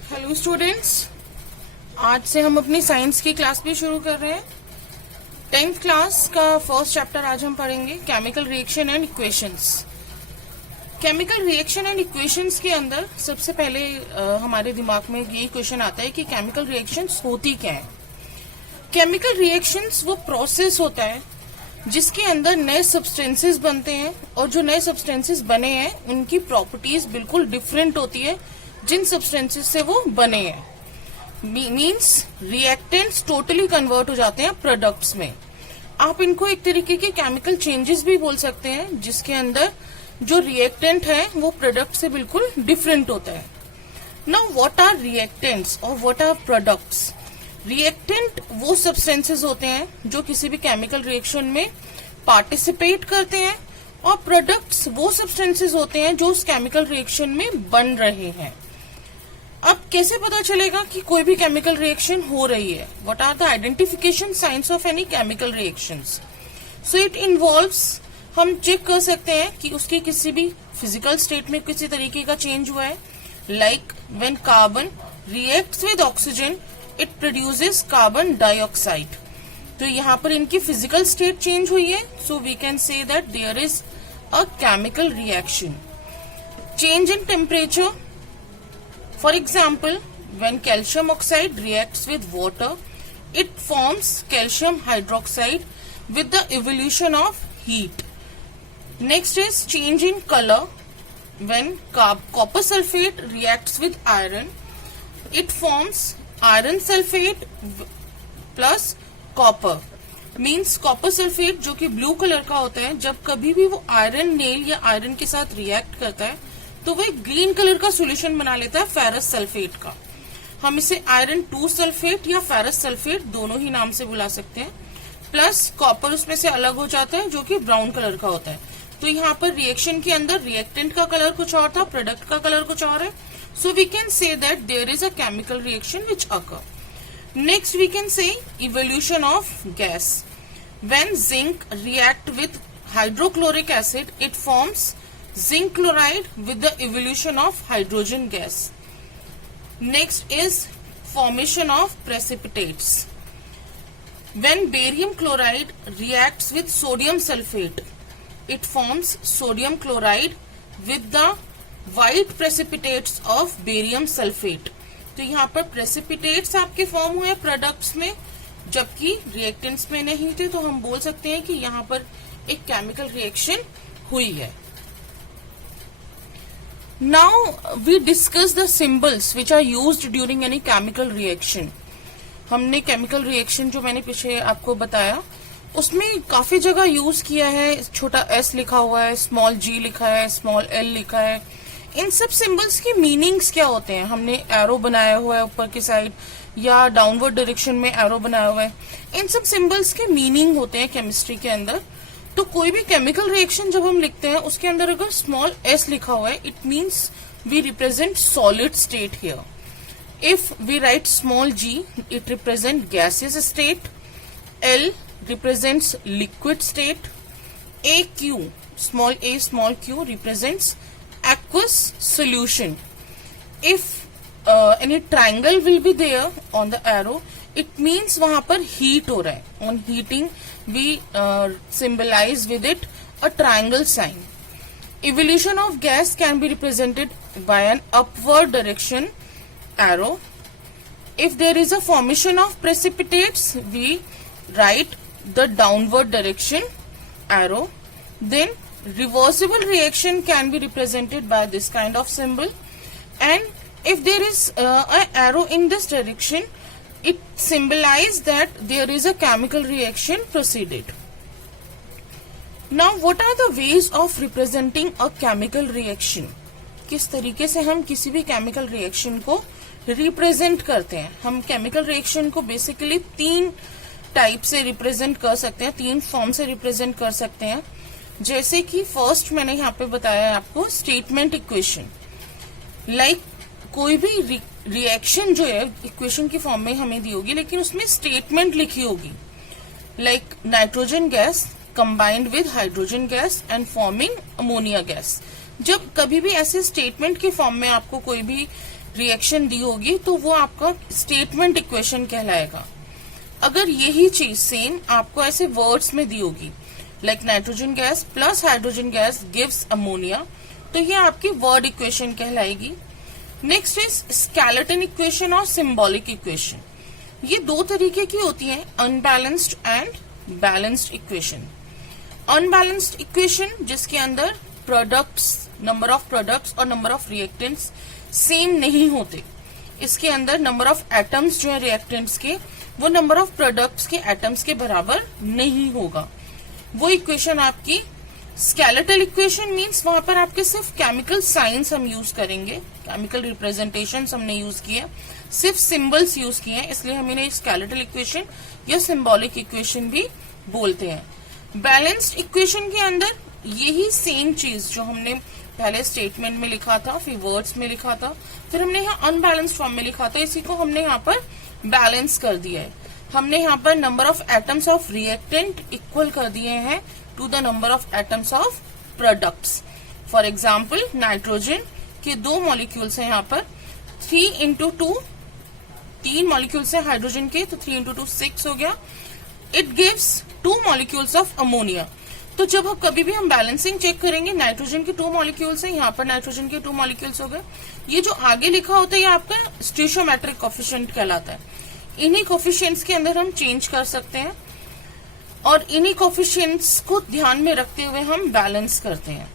Hello students, आज से हम अपनी साइंस की क्लास भी शुरू कर रहे हैं। 10th क्लास का फर्स्ट चैप्टर आज हम पढ़ेंगे, chemical reaction and equations. Chemical reaction and equations के अंदर सबसे पहले हमारे दिमाग में यही क्वेश्चन आता है कि केमिकल रिएक्शंस होती क्या है। केमिकल रिएक्शंस वो प्रोसेस होता है जिसके अंदर नए सब्सटेंसेस बनते हैं, और जो नए सब्सटेंसेस बने हैं उनकी प्रॉपर्टीज बिल्कुल डिफरेंट होती है जिन सब्सटेंसेस से वो बने हैं। मींस रिएक्टेंट्स टोटली कन्वर्ट हो जाते हैं प्रोडक्ट्स में। आप इनको एक तरीके के केमिकल चेंजेस भी बोल सकते हैं, जिसके अंदर जो रिएक्टेंट है वो प्रोडक्ट से बिल्कुल डिफरेंट होता है। नाउ व्हाट आर रिएक्टेंट्स और व्हाट आर प्रोडक्ट्स? रिएक्टेंट वो सब्सटेंसेस होते हैं जो किसी भी केमिकल रिएक्शन में पार्टिसिपेट करते हैं, और प्रोडक्ट्स वो सब्सटेंसेस होते हैं जो उस केमिकल रिएक्शन में बन रहे हैं। अब कैसे पता चलेगा कि कोई भी केमिकल रिएक्शन हो रही है? What are the identification science of any chemical reactions? So it involves, हम चेक कर सकते हैं कि उसकी किसी भी फिजिकल स्टेट में किसी तरीके का चेंज हुआ है। Like when carbon reacts with oxygen it produces carbon dioxide. तो यहाँ पर इनकी फिजिकल स्टेट चेंज हुई है, so we can say that there is a chemical reaction. Change in temperature, for example, when calcium oxide reacts with water, it forms calcium hydroxide with the evolution of heat. Next is change in color. When copper sulfate reacts with iron, it forms iron sulfate plus copper. Means copper sulfate जो कि blue colour का होता है, जब कभी भी वो iron nail या आयरन के साथ रिएक्ट करता है तो वो एक ग्रीन कलर का सॉल्यूशन बना लेता है फेरस सल्फेट का। हम इसे आयरन 2 सल्फेट या फेरस सल्फेट दोनों ही नाम से बुला सकते हैं। प्लस कॉपर उसमें से अलग हो जाता है जो कि ब्राउन कलर का होता है। तो यहाँ पर रिएक्शन के अंदर रिएक्टेंट का कलर कुछ और था, प्रोडक्ट का कलर कुछ और है। So we can say that there is a chemical reaction which occur. Next we can say evolution of gas. When zinc react with hydrochloric acid it forms zinc chloride with the evolution of hydrogen gas. Next is formation of precipitates. When barium chloride reacts with sodium sulfate, it forms sodium chloride with the white precipitates of barium sulfate. तो यहाँ पर precipitates आपके form हुए products में, जबकि reactants में नहीं थे। तो हम बोल सकते हैं कि यहाँ पर एक केमिकल रिएक्शन हुई है। Now we discuss the symbols which are used during any chemical reaction. हमने केमिकल रिएक्शन जो मैंने पीछे आपको बताया उसमें काफी जगह यूज किया है। छोटा s लिखा हुआ है, स्मॉल g लिखा है, स्मॉल l लिखा है। इन सब सिंबल्स की मीनिंग्स क्या होते हैं? हमने एरो बनाया हुआ है ऊपर की साइड या डाउनवर्ड डायरेक्शन में एरो बनाया हुआ है। इन सब सिंबल्स के मीनिंग होते हैं केमिस्ट्री के अंदर। तो कोई भी केमिकल रिएक्शन जब हम लिखते हैं उसके अंदर अगर स्मॉल s लिखा हुआ है, it means we represent solid state here. If we write small g, it represent gaseous state. l represents liquid state. aq, small a small q represents aqueous solution. If any triangle will be there on the arrow, it means वहां पर heat हो रहा है। On heating we symbolize with it a triangle sign. Evolution of gas can be represented by an upward direction arrow. If there is a formation of precipitates, we write the downward direction arrow. Then reversible reaction can be represented by this kind of symbol. And if there is an arrow in this direction, it symbolizes that there is a chemical reaction proceeded. Now what are the ways of representing a chemical reaction? किस तरीके से हम किसी भी chemical reaction को represent करते हैं? हम केमिकल रिएक्शन को बेसिकली 3 टाइप से रिप्रेजेंट कर सकते हैं, 3 फॉर्म से रिप्रेजेंट कर सकते हैं। जैसे कि फर्स्ट मैंने यहाँ पे बताया आपको स्टेटमेंट इक्वेशन। लाइक कोई भी रिएक्शन जो है इक्वेशन की फॉर्म में हमें दी होगी, लेकिन उसमें स्टेटमेंट लिखी होगी। Like nitrogen gas combined with hydrogen gas and forming ammonia gas. जब कभी भी ऐसे स्टेटमेंट के फॉर्म में आपको कोई भी रिएक्शन दी होगी तो वो आपका स्टेटमेंट इक्वेशन कहलाएगा। अगर यही चीज सेम आपको ऐसे वर्ड्स में दी होगी, like nitrogen gas plus hydrogen gas gives ammonia, तो ये आपकी वर्ड इक्वेशन कहलाएगी। नेक्स्ट इज स्केलेटन इक्वेशन और सिंबॉलिक इक्वेशन। ये दो तरीके की होती है, unbalanced and balanced equation. Unbalanced equation जिसके अंदर प्रोडक्ट्स, नंबर ऑफ प्रोडक्ट्स और नंबर ऑफ रिएक्टेंट्स सेम नहीं होते। इसके अंदर नंबर ऑफ एटम्स जो है रिएक्टेंट्स के, वो नंबर ऑफ प्रोडक्ट्स के एटम्स के बराबर नहीं होगा। वो इक्वेशन आपकी स्केलेटल इक्वेशन मींस वहां पर आपके सिर्फ केमिकल साइंस हम यूज करेंगे, केमिकल रिप्रेजेंटेशन हमने यूज किए, सिर्फ सिंबल्स यूज किए हैं, इसलिए हम इन्हें स्केलेटल इक्वेशन या सिंबॉलिक इक्वेशन भी बोलते हैं। बैलेंस्ड इक्वेशन के अंदर यही सेम चीज जो हमने पहले स्टेटमेंट में लिखा था, फिर वर्ड्स में लिखा था, फिर हमने यहाँ अनबैलेंस्ड फॉर्म में लिखा था, इसी को हमने यहाँ पर बैलेंस कर दिया है। हमने यहाँ पर number of atoms of reactant equal कर दिए हैं to the number of atoms of products. For example nitrogen के 2 मॉलिक्यूल्स हैं यहाँ पर, 3 into 2, 3 मॉलिक्यूल्स हैं हाइड्रोजन के, तो 3 into 2 6 हो गया। It gives 2 molecules of ammonia. तो जब हम कभी भी हम बैलेंसिंग चेक करेंगे, नाइट्रोजन के 2 मॉलिक्यूल्स हैं, यहाँ पर नाइट्रोजन के 2 मॉलिक्यूल्स हो गए। ये जो आगे लिखा होता है ये आपका स्टोइचियोमेट्रिक कोफिशिएंट कहलाता है। इन्हीं कोफिशिएंट्स के अंदर हम चेंज कर सकते हैं और इन्हीं कोफिशिएंट्स को ध्यान में रखते हुए हम बैलेंस करते हैं।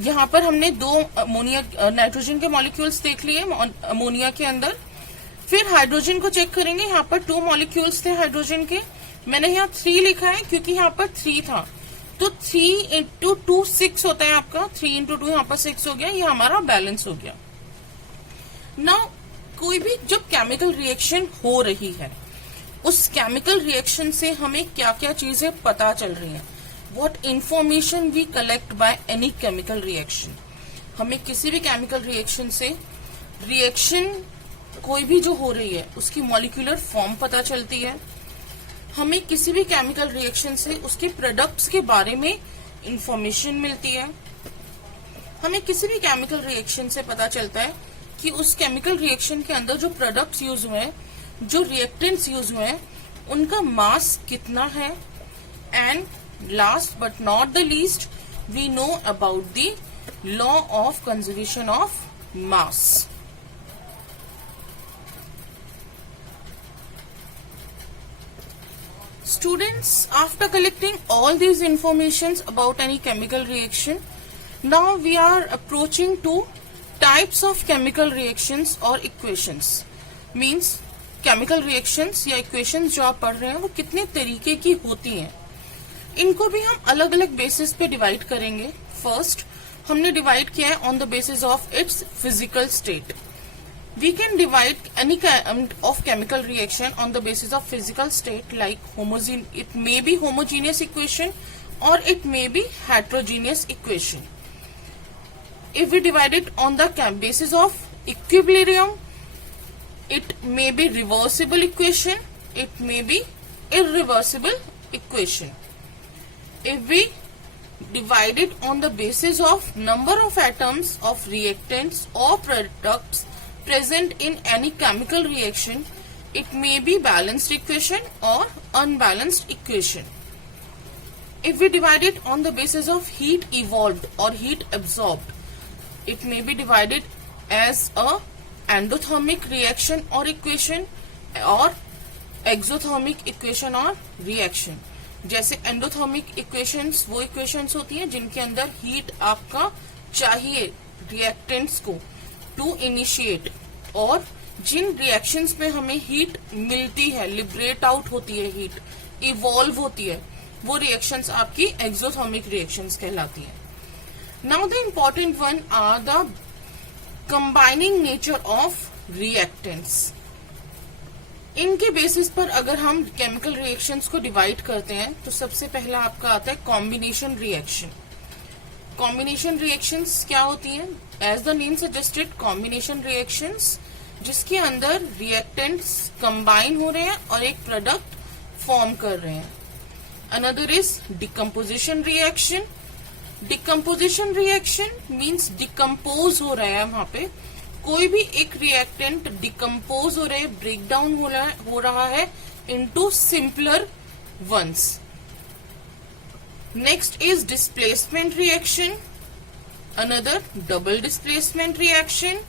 यहाँ पर हमने 2 अमोनिया नाइट्रोजन के मॉलिक्यूल्स देख लिए अमोनिया के अंदर। फिर हाइड्रोजन को चेक करेंगे, यहाँ पर 2 मॉलिक्यूल्स थे हाइड्रोजन के, मैंने यहाँ 3 लिखा है क्योंकि यहाँ पर 3 था, तो 3 into 2 6 होता है आपका, 3 into 2 यहाँ पर 6 हो गया, ये हमारा बैलेंस हो गया। नाउ कोई भी जब केमिकल रिएक्शन हो रही है, उस केमिकल रिएक्शन से हमें क्या क्या चीजें पता चल रही हैं, what information we collect by any chemical reaction. हमें किसी भी केमिकल रिएक्शन से रिएक्शन कोई भी जो हो रही है उसकी मॉलिक्यूलर फॉर्म पता चलती है। हमें किसी भी केमिकल रिएक्शन से उसके प्रोडक्ट्स के बारे में इंफॉर्मेशन मिलती है। हमें किसी भी केमिकल रिएक्शन से पता चलता है कि उस केमिकल रिएक्शन के अंदर जो प्रोडक्ट्स यूज हुए हैं, जो रिएक्टेंट्स यूज हुए हैं, उनका मास कितना है। And last but not the least, we know about the law of conservation of mass. Students, after collecting all these informations about any chemical reaction, now we are approaching to types of chemical reactions or equations. Means chemical reactions या equations जो आप पढ़ रहे हैं वो कितने तरीके की होती हैं, इनको भी हम अलग अलग बेसिस पे डिवाइड करेंगे। फर्स्ट हमने डिवाइड किया है on the basis of its physical state. We can divide any kind of chemical reaction on the basis of physical state, like it may be homogeneous equation or it may be heterogeneous equation. If we divide it on the basis of equilibrium, it may be reversible equation, it may be irreversible equation. If we divide it on the basis of number of atoms of reactants or products present in any chemical reaction, it may be balanced equation or unbalanced equation. If we divide it on the basis of heat evolved or heat absorbed, it may be divided as a endothermic reaction or equation or exothermic equation or reaction. जैसे endothermic equations वो equations होती हैं जिनके अंदर heat आपका चाहिए reactants को to initiate, और जिन रिएक्शंस में हमें हीट मिलती है, लिबरेट आउट होती है, हीट इवॉल्व होती है, वो रिएक्शंस आपकी एक्सोथर्मिक रिएक्शंस कहलाती हैं। Now the important one are the combining nature of reactants. इनके बेसिस पर अगर हम केमिकल रिएक्शंस को डिवाइड करते हैं तो सबसे पहला आपका आता है कॉम्बिनेशन रिएक्शन। कॉम्बिनेशन रिएक्शंस क्या होती हैं? As the name suggested, combination reactions जिसके अंदर रिएक्टेंट्स कंबाइन हो रहे हैं और एक प्रोडक्ट फॉर्म कर रहे हैं। Another is decomposition reaction. Decomposition reaction means decompose हो रहा है वहां पे कोई भी एक रिएक्टेंट डिकम्पोज हो रहे, ब्रेक डाउन हो रहा है into simpler ones. Next is displacement reaction, another double displacement reaction.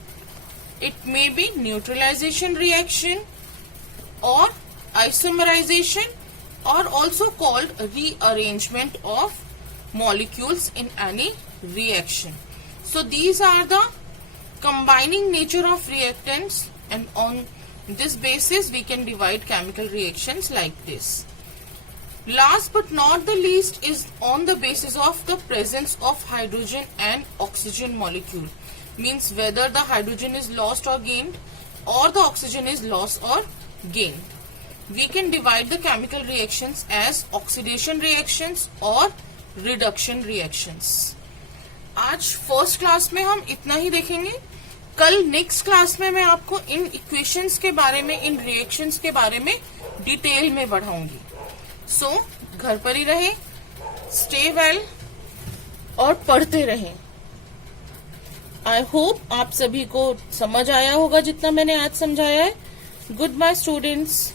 It may be neutralization reaction or isomerization, or also called rearrangement of molecules in any reaction. So these are the combining nature of reactants, and on this basis we can divide chemical reactions like this. Last but not the least is on the basis of the presence of hydrogen and oxygen molecule. Means whether the hydrogen is lost or gained, or the oxygen is lost or gained. We can divide the chemical reactions as oxidation reactions or reduction reactions. आज first class में हम इतना ही देखेंगे. कल next class में मैं आपको इन equations के बारे में, इन रिएक्शंस के बारे में डिटेल में बढ़ाऊंगी. सो घर पर ही रहें, स्टे वेल और पढ़ते रहें. आई होप आप सभी को समझ आया होगा जितना मैंने आज समझाया है. Goodbye students.